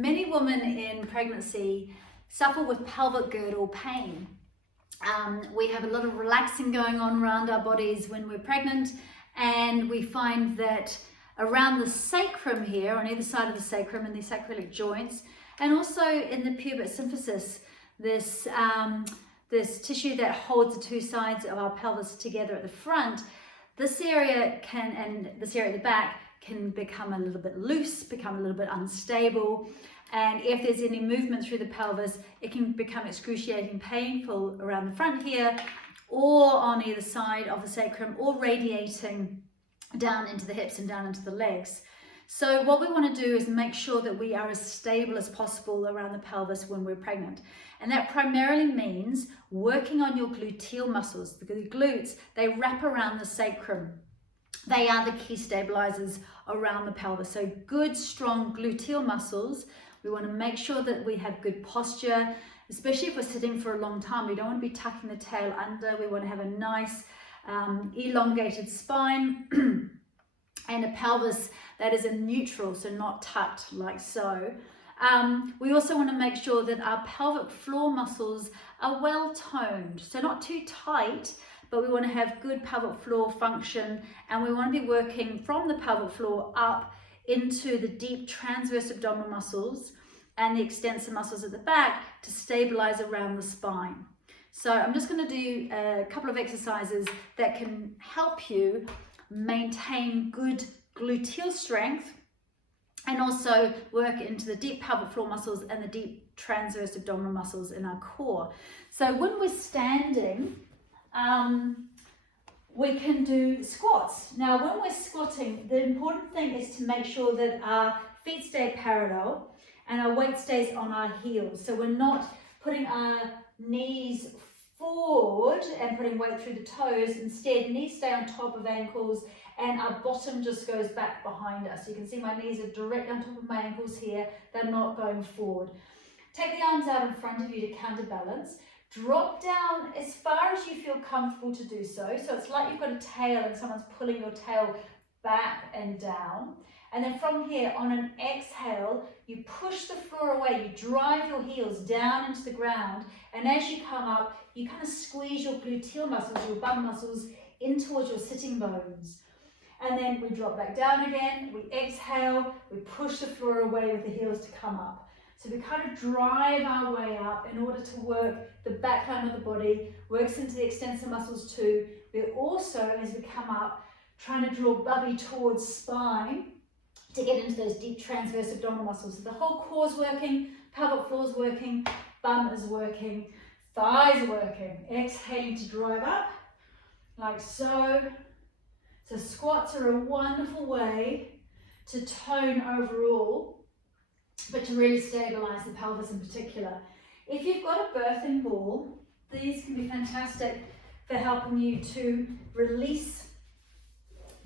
Many women in pregnancy suffer with pelvic girdle pain. We have a lot of relaxing going on around our bodies when we're pregnant, and we find that around the sacrum here, on either side of the sacrum and the sacroiliac joints, and also in the pubic symphysis, this tissue that holds the two sides of our pelvis together at the front, this area and this area at the back can become a little bit loose, become a little bit unstable, and if there's any movement through the pelvis, it can become excruciating painful around the front here, or on either side of the sacrum, or radiating down into the hips and down into the legs. So what we want to do is make sure that we are as stable as possible around the pelvis when we're pregnant. And that primarily means working on your gluteal muscles. The glutes, they wrap around the sacrum. They are the key stabilizers around the pelvis. So good, strong gluteal muscles. We want to make sure that we have good posture, especially if we're sitting for a long time. We don't want to be tucking the tail under. We want to have a nice elongated spine and a pelvis that is in neutral, so not tucked like so. We also want to make sure that our pelvic floor muscles are well toned, so not too tight, but we want to have good pelvic floor function, and we want to be working from the pelvic floor up into the deep transverse abdominal muscles and the extensor muscles at the back to stabilize around the spine. So I'm just going to do a couple of exercises that can help you maintain good gluteal strength and also work into the deep pelvic floor muscles and the deep transverse abdominal muscles in our core. So when we're standing, we can do squats. Now when we're squatting, the important thing is to make sure that our feet stay parallel and our weight stays on our heels. So we're not putting our knees forward and putting weight through the toes. Instead, knees stay on top of ankles and our bottom just goes back behind us. You can see my knees are directly on top of my ankles here. They're not going forward. Take the arms out in front of you to counterbalance. Drop down as far as you feel comfortable to do so. So it's like you've got a tail and someone's pulling your tail back and down. And then from here, on an exhale, you push the floor away. You drive your heels down into the ground. And as you come up, you kind of squeeze your gluteal muscles, your bum muscles, in towards your sitting bones. And then we drop back down again. We exhale. We push the floor away with the heels to come up. So we kind of drive our way up in order to work the back line of the body, works into the extensor muscles too. We're also, as we come up, trying to draw bubby towards spine to get into those deep transverse abdominal muscles. So the whole core's working, pelvic floor's working, bum is working, thighs are working. Exhaling to drive up, like so. So squats are a wonderful way to tone overall, but to really stabilize the pelvis in particular. If you've got a birthing ball, these can be fantastic for helping you to release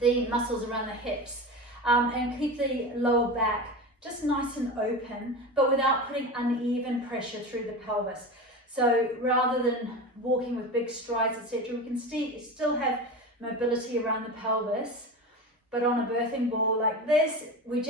the muscles around the hips and keep the lower back just nice and open, but without putting uneven pressure through the pelvis. So rather than walking with big strides, etc., we can still have mobility around the pelvis, but on a birthing ball like this, we're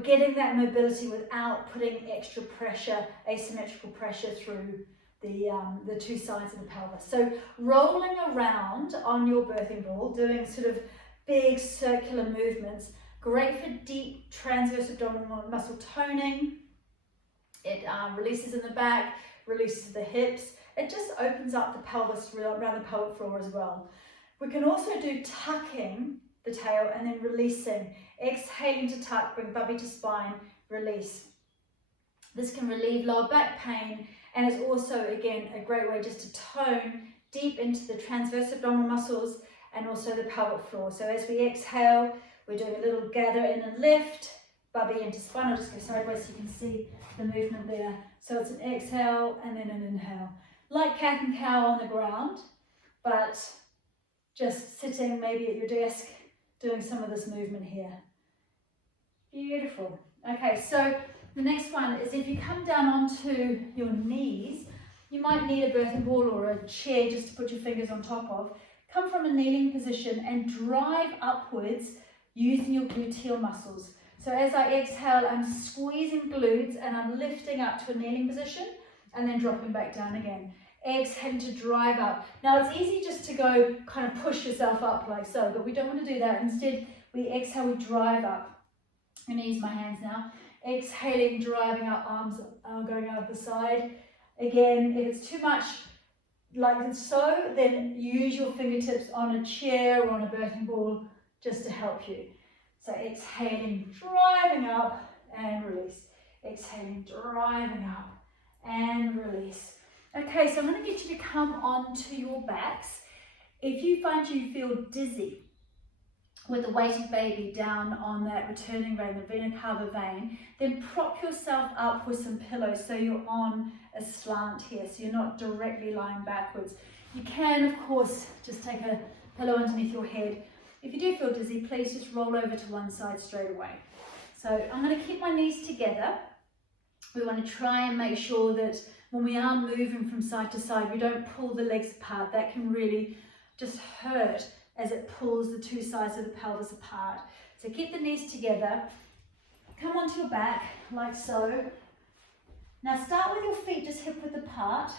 getting that mobility without putting extra pressure, asymmetrical pressure through the two sides of the pelvis. So rolling around on your birthing ball, doing sort of big circular movements, great for deep transverse abdominal muscle toning. It releases in the back, releases the hips. It just opens up the pelvis around the pelvic floor as well. We can also do tucking the tail and then releasing. Exhaling to tuck, bring bubby to spine, release. This can relieve lower back pain, and it's also, again, a great way just to tone deep into the transverse abdominal muscles and also the pelvic floor. So as we exhale, we're doing a little gather in and lift, bubby into spine. I'll just go sideways so you can see the movement there. So it's an exhale and then an inhale. Like cat and cow on the ground, but just sitting maybe at your desk doing some of this movement here. Beautiful. Okay, so the next one is if you come down onto your knees, you might need a birthing ball or a chair just to put your fingers on top of. Come from a kneeling position and drive upwards using your gluteal muscles. So as I exhale, I'm squeezing glutes and I'm lifting up to a kneeling position and then dropping back down again. Exhaling to drive up. Now it's easy just to go kind of push yourself up like so, but we don't want to do that. Instead, we exhale, we drive up. I'm going to use my hands now. Exhaling, driving up, arms going out the side. Again, if it's too much like so, then use your fingertips on a chair or on a birthing ball just to help you. So exhaling, driving up and release. Exhaling, driving up and release. Okay, so I'm going to get you to come onto your backs. If you find you feel dizzy with the weighted baby down on that returning vein, the vena cava vein, then prop yourself up with some pillows so you're on a slant here, so you're not directly lying backwards. You can, of course, just take a pillow underneath your head. If you do feel dizzy, please just roll over to one side straight away. So I'm going to keep my knees together. We want to try and make sure that when we are moving from side to side, we don't pull the legs apart. That can really just hurt as it pulls the two sides of the pelvis apart. So keep the knees together. Come onto your back like so. Now start with your feet just hip width apart.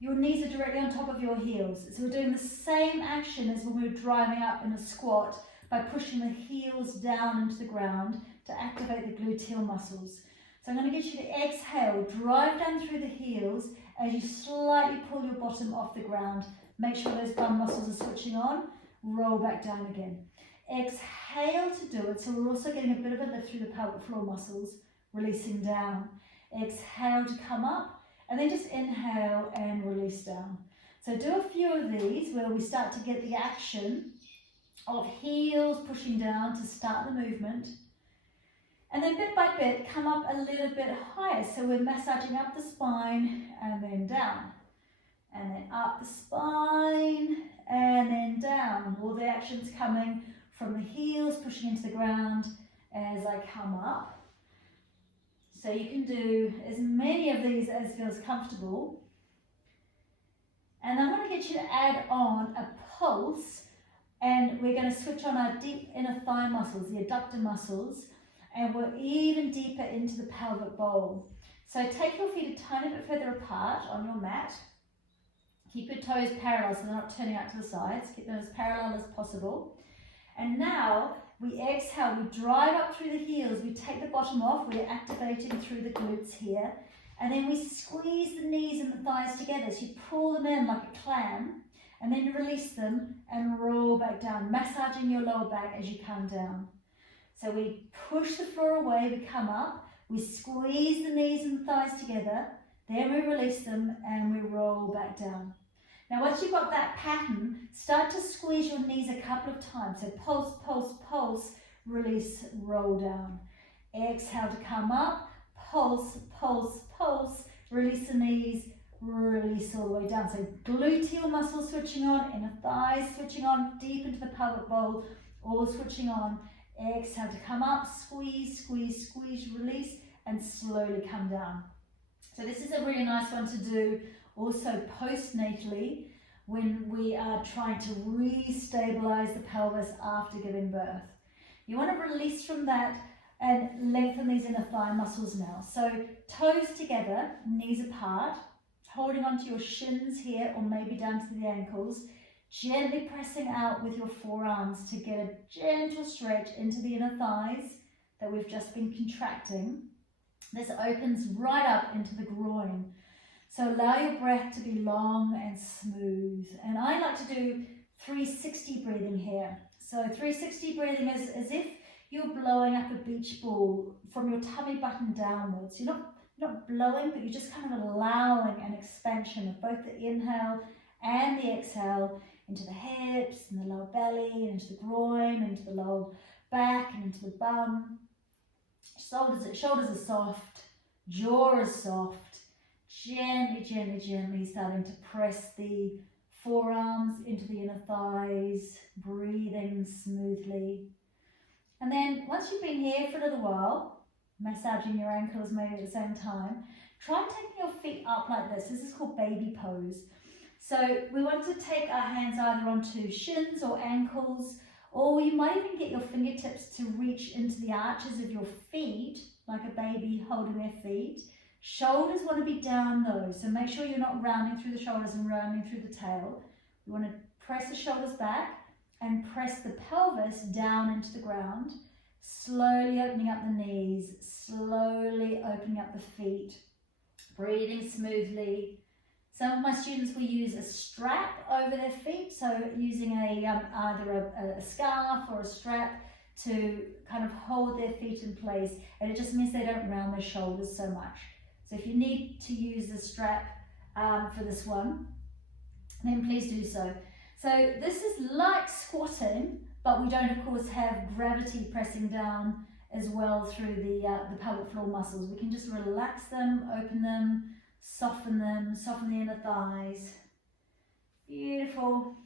Your knees are directly on top of your heels. So we're doing the same action as when we were driving up in a squat by pushing the heels down into the ground to activate the gluteal muscles. So I'm going to get you to exhale, drive down through the heels as you slightly pull your bottom off the ground. Make sure those bum muscles are switching on, roll back down again. Exhale to do it, so we're also getting a bit of a lift through the pelvic floor muscles, releasing down. Exhale to come up, and then just inhale and release down. So do a few of these where we start to get the action of heels pushing down to start the movement. And then bit by bit, come up a little bit higher. So we're massaging up the spine and then down. And then up the spine and then down. All the action's coming from the heels pushing into the ground as I come up. So you can do as many of these as feels comfortable. And I'm going to get you to add on a pulse, and we're going to switch on our deep inner thigh muscles, the abductor muscles, and we're even deeper into the pelvic bowl. So take your feet a tiny bit further apart on your mat. Keep your toes parallel so they're not turning out to the sides. Keep them as parallel as possible. And now we exhale, we drive up through the heels, we take the bottom off, we're activating through the glutes here. And then we squeeze the knees and the thighs together. So you pull them in like a clam, and then you release them and roll back down, massaging your lower back as you come down. So we push the floor away, we come up, we squeeze the knees and the thighs together, then we release them and we roll back down. Now once you've got that pattern, start to squeeze your knees a couple of times. So pulse, pulse, pulse, release, roll down. Exhale to come up, pulse, pulse, pulse, release the knees, release all the way down. So gluteal muscles switching on, inner thighs switching on, deep into the pelvic bowl, all switching on. Exhale to come up, squeeze, squeeze, squeeze, release, and slowly come down. So this is a really nice one to do also postnatally when we are trying to re-stabilize the pelvis after giving birth. You want to release from that and lengthen these inner thigh muscles now. So toes together, knees apart, holding onto your shins here or maybe down to the ankles. Gently pressing out with your forearms to get a gentle stretch into the inner thighs that we've just been contracting. This opens right up into the groin. So allow your breath to be long and smooth. And I like to do 360 breathing here. So 360 breathing is as if you're blowing up a beach ball from your tummy button downwards. You're not blowing, but you're just kind of allowing an expansion of both the inhale and the exhale into the hips and the lower belly, and into the groin, into the lower back, and into the bum. Shoulders are soft, jaw is soft. Gently, gently, gently starting to press the forearms into the inner thighs, breathing smoothly. And then once you've been here for a little while, massaging your ankles maybe at the same time, try taking your feet up like this. This is called baby pose. So we want to take our hands either onto shins or ankles Or you might even get your fingertips to reach into the arches of your feet, like a baby holding their feet. Shoulders want to be down though, so make sure you're not rounding through the shoulders and rounding through the tail. You want to press the shoulders back and press the pelvis down into the ground, slowly opening up the knees, slowly opening up the feet, breathing smoothly. Some of my students will use a strap over their feet, so using either a scarf or a strap to kind of hold their feet in place, and it just means they don't round their shoulders so much. So if you need to use the strap for this one, then please do so. So this is like squatting, but we don't of course have gravity pressing down as well through the pelvic floor muscles. We can just relax them, open them, soften the inner thighs. Beautiful.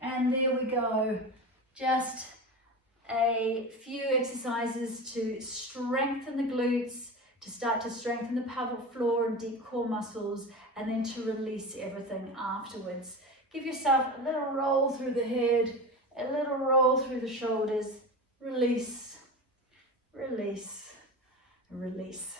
And there we go. Just a few exercises to strengthen the glutes, to start to strengthen the pelvic floor and deep core muscles, and then to release everything afterwards. Give yourself a little roll through the head, a little roll through the shoulders. Release, release, release.